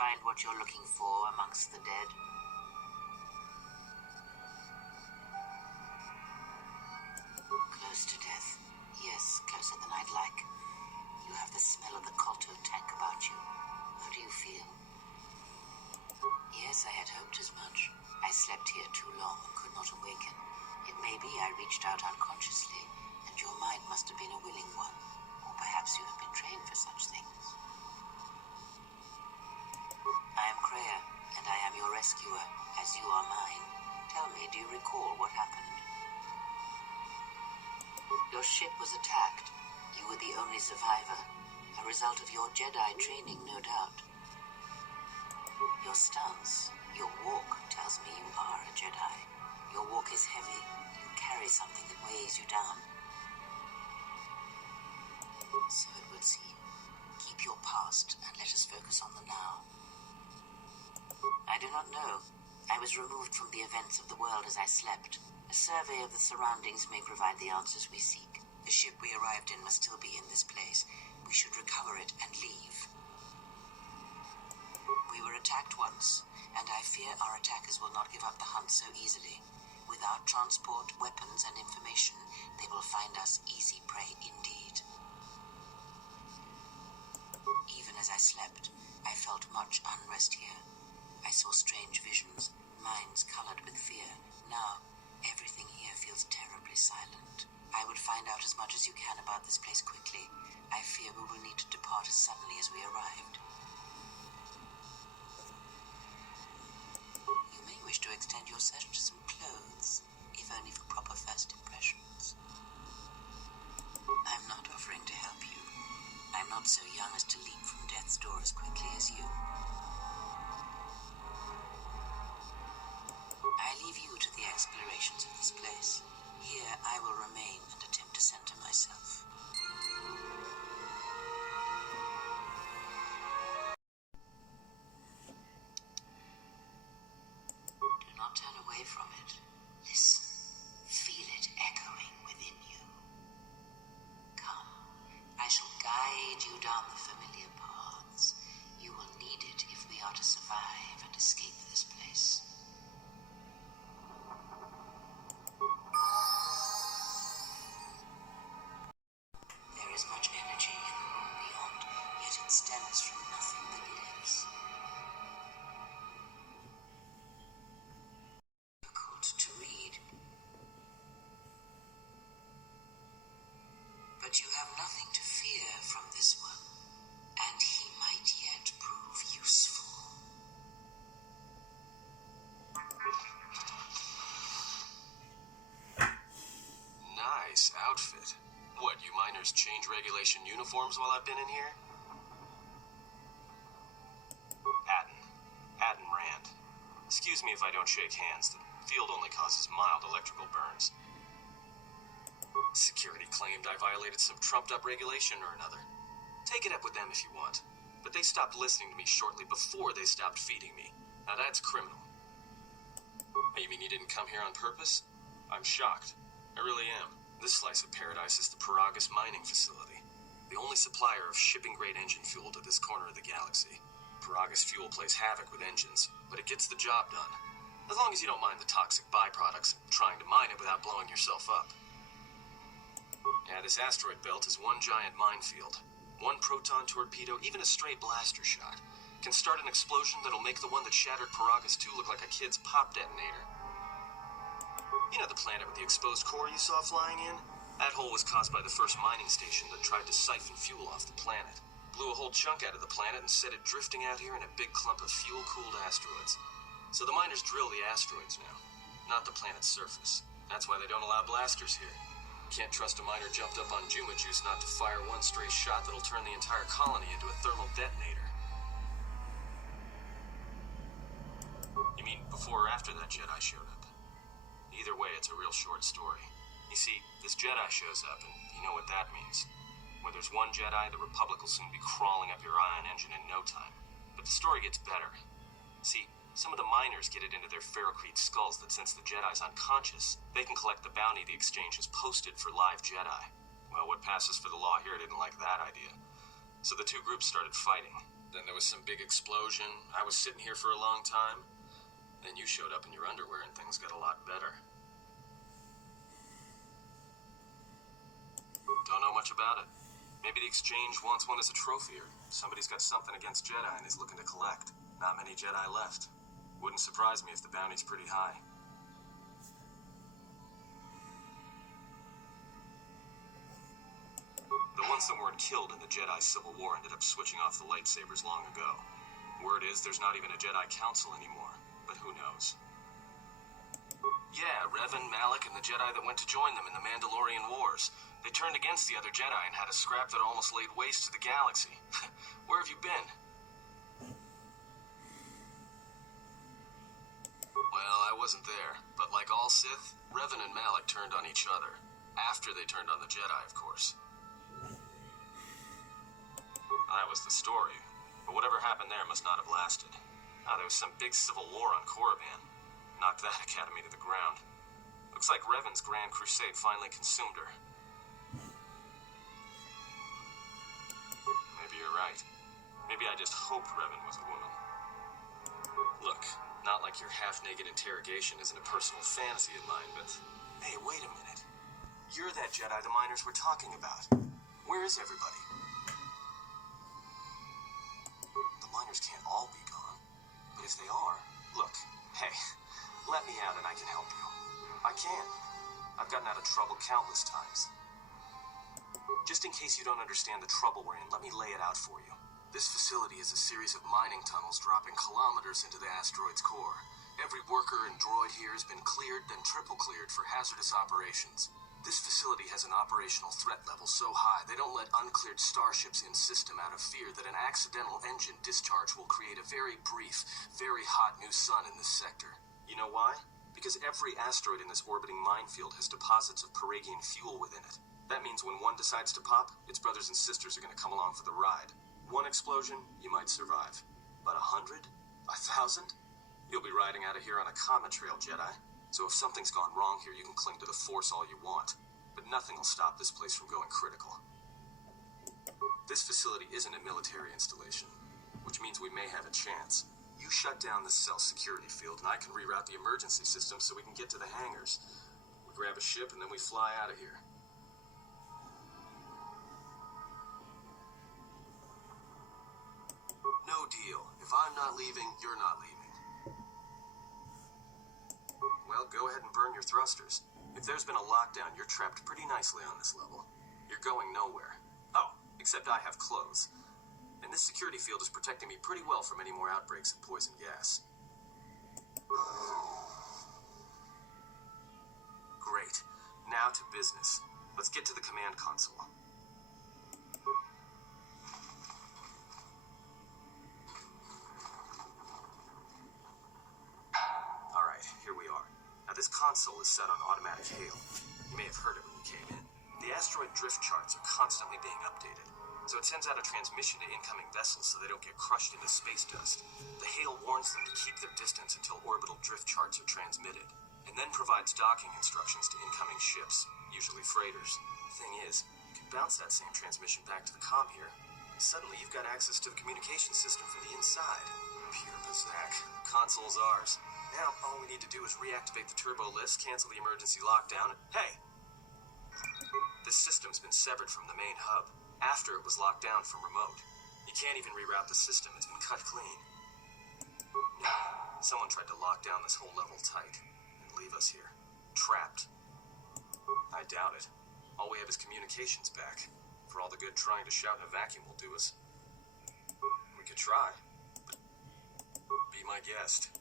find what you're looking for amongst the dead? Close to death. Yes, closer than I'd like. You have the smell of the Kolto tank about you. How do you feel? Yes, I had hoped as much. I slept here too long and could not awaken. It may be I reached out unconsciously, and your mind must have been a willing one. Or perhaps you have been trained for such things. I am Kreia, and I am your rescuer, as you are mine. Tell me, do you recall what happened? Your ship was attacked. You were the only survivor. A result of your Jedi training, no doubt. Your stance, your walk tells me you are a Jedi. Your walk is heavy. You carry something that weighs you down. So it would seem. Keep your past and let us focus on the now. I do not know. I was removed from the events of the world as I slept. A survey of the surroundings may provide the answers we seek. The ship we arrived in must still be in this place. We should recover it and leave. We were attacked once, and I fear our attackers will not give up the hunt so easily. Without transport, weapons, and information, they will find us easy prey indeed. Even as I slept, I felt much unrest here. I saw strange visions, minds colored with fear. Now, everything here feels terribly silent. I would find out as much as you can about this place quickly. I fear we will need to depart as suddenly as we arrived. You may wish to extend your search to some clothes, if only for proper first impressions. I'm not offering to help you. I'm not so young as to leap from death's door as quickly as you. I leave you to the explorations of this place. Here I will remain and attempt to center myself. Do not turn away from it. Listen. Feel it echoing within you. Come. I shall guide you down the familiar paths. You will need it if we are to survive and escape this place. There is much energy in the room beyond, yet it stems from nothing that lives. Difficult to read. But you have nothing to fear from this one, and he might yet prove useful. Nice outfit. What, you miners change regulation uniforms while I've been in here? Atton Rand. Excuse me if I don't shake hands. The field only causes mild electrical burns. Security claimed I violated some trumped-up regulation or another. Take it up with them if you want. But they stopped listening to me shortly before they stopped feeding me. Now that's criminal. You mean you didn't come here on purpose? I'm shocked. I really am. This slice of paradise is the Peragus mining facility, the only supplier of shipping-grade engine fuel to this corner of the galaxy. Peragus fuel plays havoc with engines, but it gets the job done. As long as you don't mind the toxic byproducts and trying to mine it without blowing yourself up. Yeah, this asteroid belt is one giant minefield. One proton torpedo, even a stray blaster shot, can start an explosion that'll make the one that shattered Peragus 2 look like a kid's pop detonator. You know the planet with the exposed core you saw flying in? That hole was caused by the first mining station that tried to siphon fuel off the planet. Blew a whole chunk out of the planet and set it drifting out here in a big clump of fuel-cooled asteroids. So the miners drill the asteroids now, not the planet's surface. That's why they don't allow blasters here. Can't trust a miner jumped up on Juma Juice not to fire one stray shot that'll turn the entire colony into a thermal detonator. You mean before or after that Jedi showed up? Either way, it's a real short story. You see, this Jedi shows up, and you know what that means. Where there's one Jedi, the Republic will soon be crawling up your ion engine in no time. But the story gets better. See, some of the miners get it into their ferrocrete skulls that since the Jedi's unconscious, they can collect the bounty the exchange has posted for live Jedi. Well, what passes for the law here didn't like that idea. So the two groups started fighting. Then there was some big explosion. I was sitting here for a long time. Then you showed up in your underwear and things got a lot better. Don't know much about it. Maybe the Exchange wants one as a trophy, or somebody's got something against Jedi and is looking to collect. Not many Jedi left. Wouldn't surprise me if the bounty's pretty high. The ones that weren't killed in the Jedi Civil War ended up switching off the lightsabers long ago. Word is there's not even a Jedi Council anymore, but who knows? Yeah, Revan, Malak, and the Jedi that went to join them in the Mandalorian Wars. They turned against the other Jedi and had a scrap that almost laid waste to the galaxy. Where have you been? Well, I wasn't there, but like all Sith, Revan and Malak turned on each other. After they turned on the Jedi, of course. That was the story, but whatever happened there must not have lasted. There was some big civil war on Korriban. Knocked that academy to the ground. Looks like Revan's Grand Crusade finally consumed her. Maybe you're right. Maybe I just hoped Revan was a woman. Look, not like your half-naked interrogation isn't a personal fantasy of mine, but... Hey, wait a minute. You're that Jedi the miners were talking about. Where is everybody? The miners can't all be gone. But if they are... Look, hey, let me out and I can help you. I can. I've gotten out of trouble countless times. Just in case you don't understand the trouble we're in, let me lay it out for you. This facility is a series of mining tunnels dropping kilometers into the asteroid's core. Every worker and droid here has been cleared, then triple cleared for hazardous operations. This facility has an operational threat level so high they don't let uncleared starships in system out of fear that an accidental engine discharge will create a very brief, very hot new sun in this sector. You know why? Because every asteroid in this orbiting minefield has deposits of Paragian fuel within it. That means when one decides to pop, its brothers and sisters are going to come along for the ride. One explosion, you might survive. But 100? 1,000? You'll be riding out of here on a comet trail, Jedi. So if something's gone wrong here, you can cling to the Force all you want. But nothing will stop this place from going critical. This facility isn't a military installation, which means we may have a chance. You shut down the cell security field, and I can reroute the emergency system so we can get to the hangars. We grab a ship, and then we fly out of here. No deal. If I'm not leaving, you're not leaving. Well, go ahead and burn your thrusters. If there's been a lockdown, you're trapped pretty nicely on this level. You're going nowhere. Oh, except I have clothes. And this security field is protecting me pretty well from any more outbreaks of poison gas. Great. Now to business. Let's get to the command console. Alright, here we are. Now this console is set on automatic hail. You may have heard it when you came in. The asteroid drift charts are constantly being updated. So it sends out a transmission to incoming vessels so they don't get crushed into space dust. The hail warns them to keep their distance until orbital drift charts are transmitted, and then provides docking instructions to incoming ships, usually freighters. The thing is, you can bounce that same transmission back to the comm here. Suddenly you've got access to the communication system from the inside. Pure Bazak. Console's ours. Now, all we need to do is reactivate the turbo lifts, cancel the emergency lockdown. Hey! This system's been severed from the main hub, after it was locked down from remote. You can't even reroute the system, it's been cut clean. No, someone tried to lock down this whole level tight, and leave us here, trapped. I doubt it. All we have is communications back. For all the good trying to shout in a vacuum will do us. We could try, but be my guest.